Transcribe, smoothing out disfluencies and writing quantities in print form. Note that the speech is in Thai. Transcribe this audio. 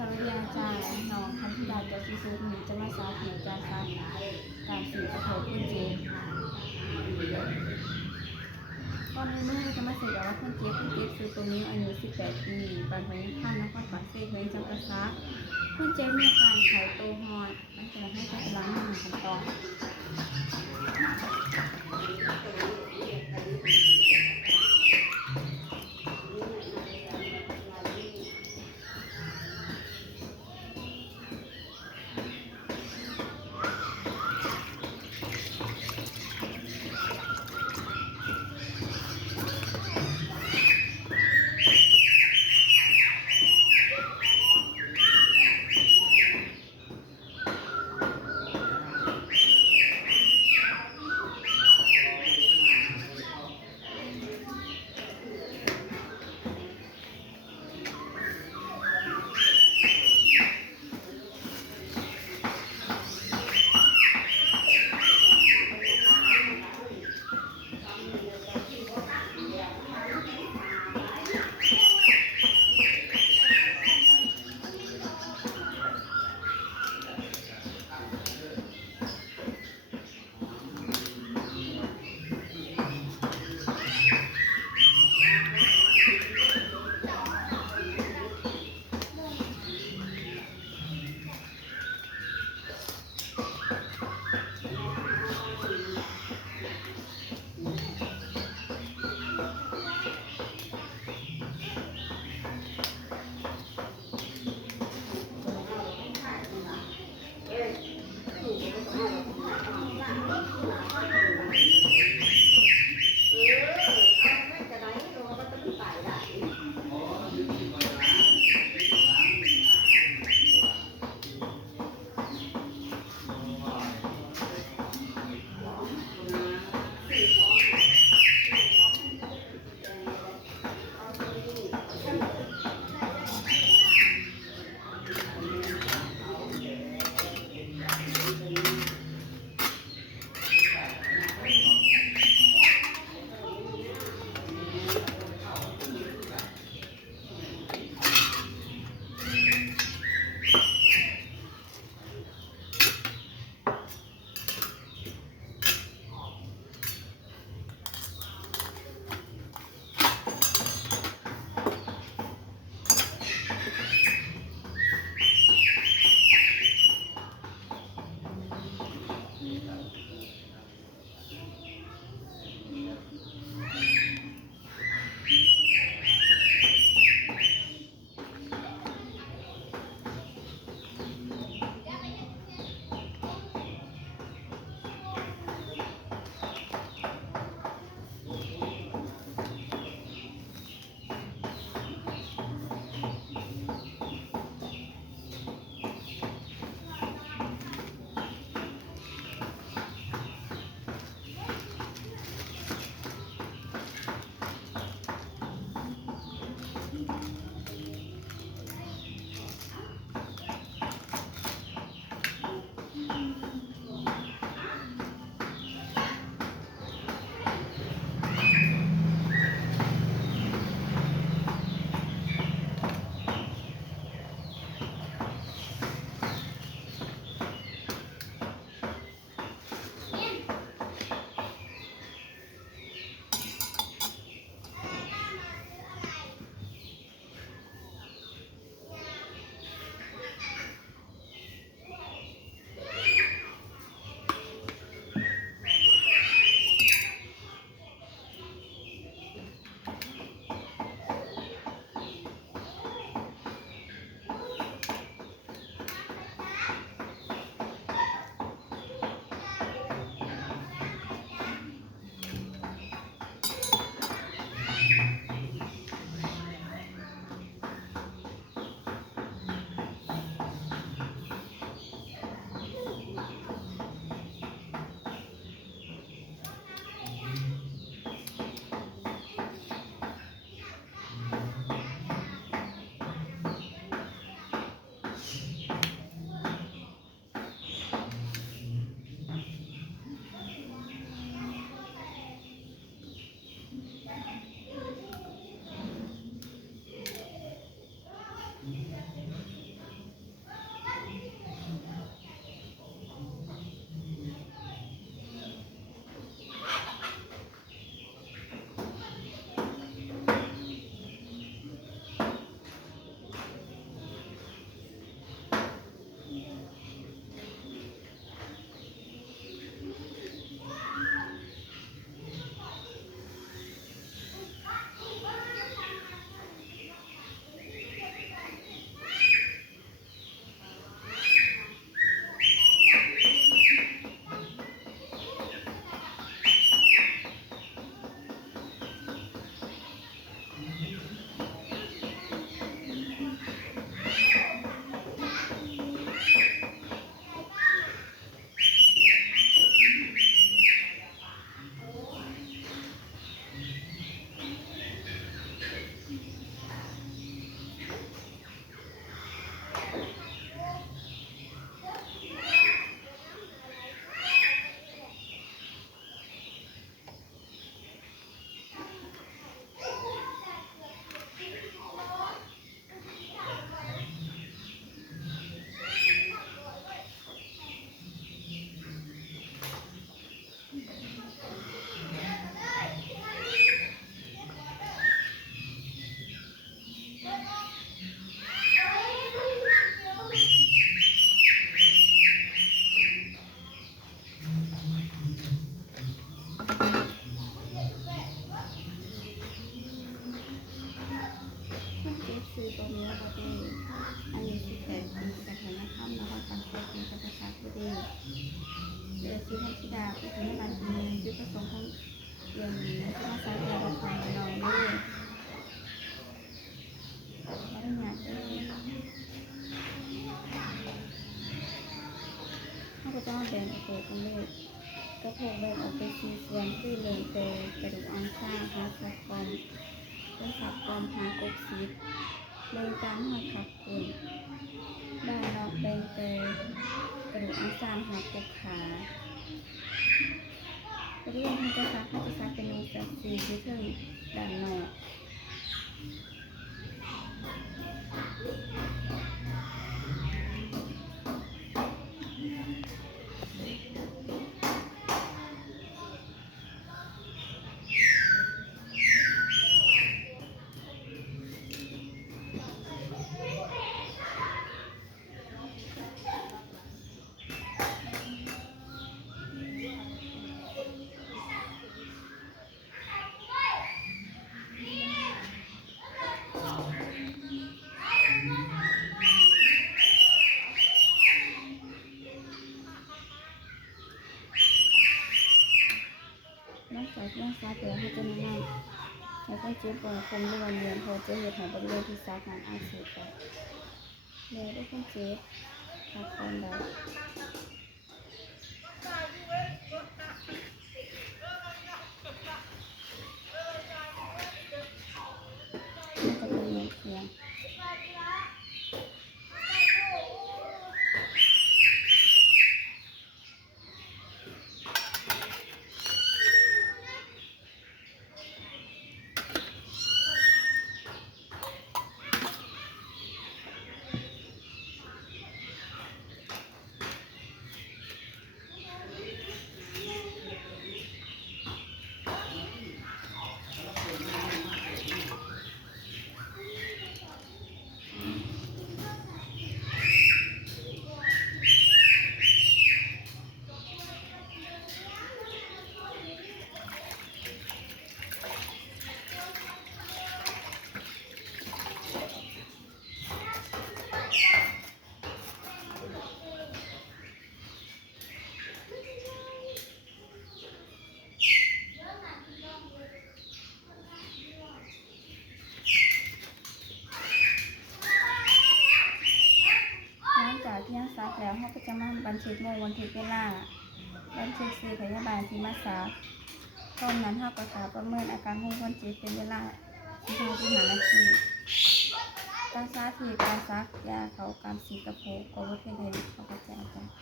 สวัสดีอาจารย์น้องคันธิดาจะซีซูหนูจะมาสาธิตการสีกระโถนขึ้นเจก่อนอื่นเราจะมาเสร็จแล้วว่าเพื่อนเจี๊ยบคือตัวนี้อายุ18 ปีบ้านหอยข้ามนครปักเซ่เว้นจำปาซักเพื่อนเจี๊ยบมีอาการไข้โตหอนมันจะให้ไปล้างมือกันต่อ แบ่งกระโปงกันเลยกระโปงแบ่งออกเป็น4ส่วนคือเริ่มแต่กระดูกอ่อนข้างหาสับกอมแล้วสับกอมหากกซีดเลยตามหอยขับกลุ่มด้านนอกแบ่งแต่กระดูกอ่อนข้างหากกขาบริเวณที่จะซักเป็นรูปแบบ4ที่ถึงด้านนอกนอกจากเรื่องซักแล้วเขาจะแนะนำแล้วก็เจ็บปวดคมด้วยวันเดือนพอจะเหตุให้บริเวณที่ซักนั้นอักเสบไปแล้วได้คนเจ็บพักผ่อนได้มันจะเป็นเนื้อเคียงหลังจากที่ซักแล้วเขาก็จะมาบันทึกโมงบันทึกเวลาบันทึกสื่อพยาบาลที่มาซักตอนนั้นเขาก็จะประเมินอาการของคนเจ็บเป็นเวลา15 นาทีการสาธิตการซักยาเขาการสีกระโปงก็ไม่เป็นไรเขาก็จะอาจารย์